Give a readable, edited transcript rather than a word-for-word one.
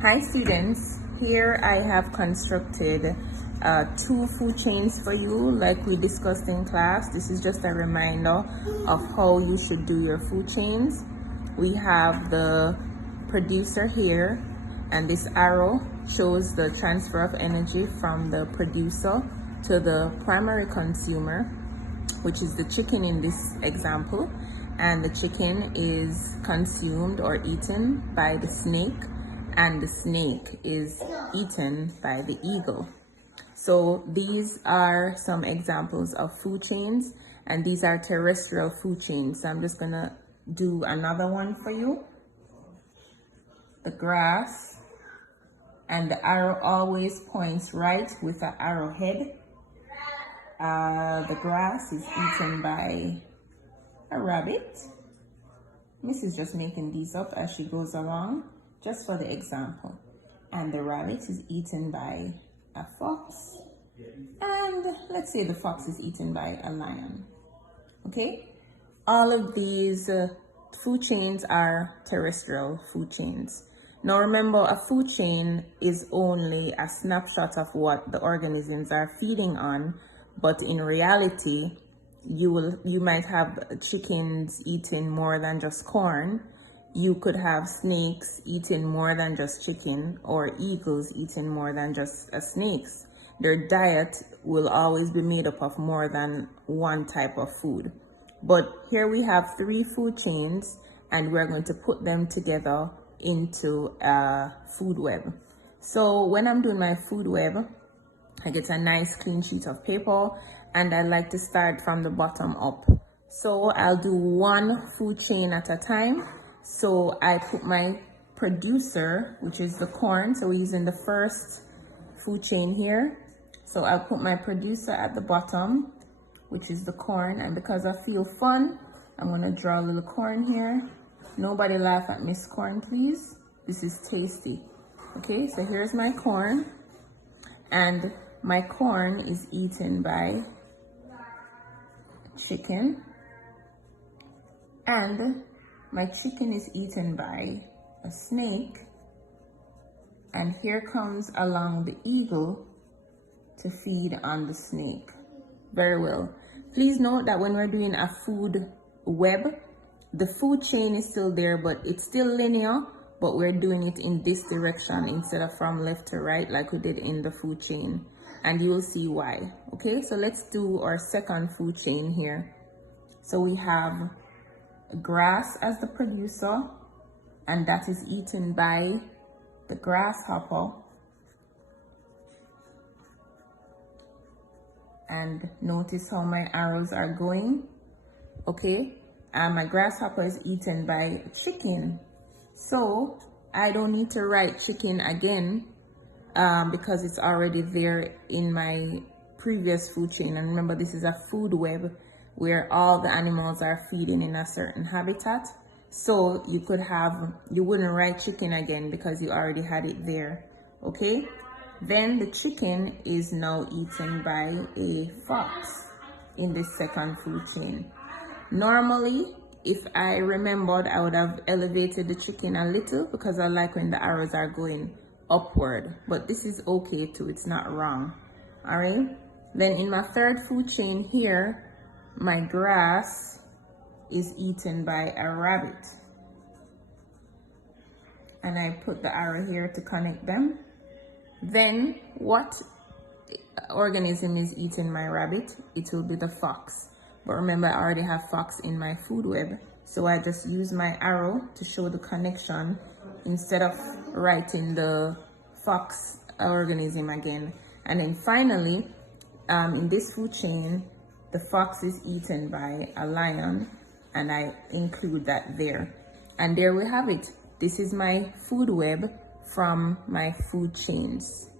Hi students, here I have constructed two food chains for you like we discussed in class. This is just a reminder of how you should do your food chains. We have the producer here, and this arrow shows the transfer of energy from the producer to the primary consumer, which is the chicken in this example, and the chicken is consumed or eaten by the snake, and the snake is eaten by the eagle. So these are some examples of food chains, and these are terrestrial food chains. So I'm just gonna do another one for you. The grass, and the arrow always points right with an arrowhead. The grass is eaten by a rabbit. Miss is just making these up as she goes along, just for the example. And the rabbit is eaten by a fox. And let's say the fox is eaten by a lion. Okay? All of these food chains are terrestrial food chains. Now remember, a food chain is only a snapshot of what the organisms are feeding on, but in reality, you might have chickens eating more than just corn. You could have snakes eating more than just chicken, or eagles eating more than just snakes. Their diet will always be made up of more than one type of food. But here we have three food chains, and we're going to put them together into a food web. So when I'm doing my food web, I get a nice clean sheet of paper, and I like to start from the bottom up. So I'll do one food chain at a time. So I put my producer, which is the corn. So we're using the first food chain here. So I'll put my producer at the bottom, which is the corn. And because I feel fun, I'm gonna draw a little corn here. Nobody laugh at Miss Corn, please. This is tasty. Okay, so here's my corn. And my corn is eaten by chicken. And my chicken is eaten by a snake. And here comes along the eagle to feed on the snake. Very well. Please note that when we're doing a food web, the food chain is still there, but it's still linear, but we're doing it in this direction instead of from left to right like we did in the food chain. And you will see why. Okay, so let's do our second food chain here. So we have grass as the producer, and that is eaten by the grasshopper. And notice how my arrows are going. Okay, and my grasshopper is eaten by chicken. So I don't need to write chicken again because it's already there in my previous food chain. And remember, this is a food web where all the animals are feeding in a certain habitat. So you wouldn't write chicken again because you already had it there. Okay, then the chicken is now eaten by a fox in the second food chain. Normally, if I remembered, I would have elevated the chicken a little because I like when the arrows are going upward, but this is okay too, it's not wrong. All right, then in my third food chain here, my grass is eaten by a rabbit, and I put the arrow here to connect them. Then what organism is eating my rabbit? It will be the fox. But remember, I already have fox in my food web, so I just use my arrow to show the connection instead of writing the fox organism again. And then finally, in this food chain, the fox is eaten by a lion, and I include that there. And there we have it. This is my food web from my food chains.